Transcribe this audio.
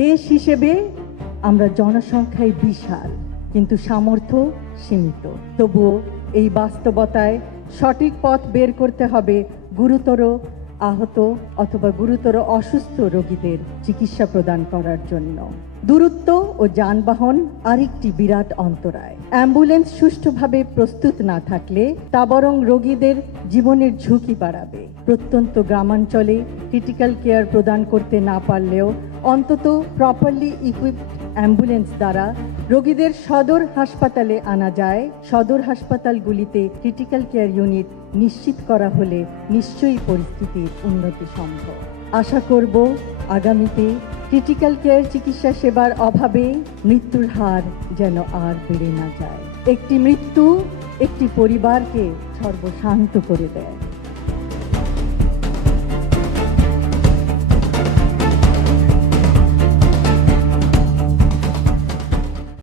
দেশ হিসেবে আমরা জনসংখ্যায় বিশাল, কিন্তু সামর্থ্য সীমিত। তবুও এই বাস্তবতায় সঠিক পথ বের করতে হবে গুরুতর আহত অথবা গুরুতর অসুস্থ রোগীদের চিকিৎসা প্রদান করার জন্য। দূরত্ব ও যানবাহন আরেকটি বিরাট অন্তরায়। অ্যাম্বুলেন্স সুষ্ঠুভাবে প্রস্তুত না থাকলে তা বরং রোগীদের জীবনের ঝুঁকি বাড়াবে। প্রত্যন্ত গ্রামাঞ্চলে ক্রিটিক্যাল কেয়ার প্রদান করতে না পারলেও অন্তত প্রপারলি ইকুইপড অ্যাম্বুলেন্স দ্বারা রোগীদের সদর হাসপাতালে আনা যায়। সদর হাসপাতালগুলিতে ক্রিটিক্যাল কেয়ার ইউনিট নিশ্চিত করা হলে নিশ্চয়ই পরিস্থিতির উন্নতি সম্ভব। আশা করব আগামীতে ক্রিটিক্যাল কেয়ার চিকিৎসা সেবার অভাবে মৃত্যুর হার যেন আর বেড়ে না যায়। একটি মৃত্যু একটি পরিবারকে সর্বশান্ত করে দেয়।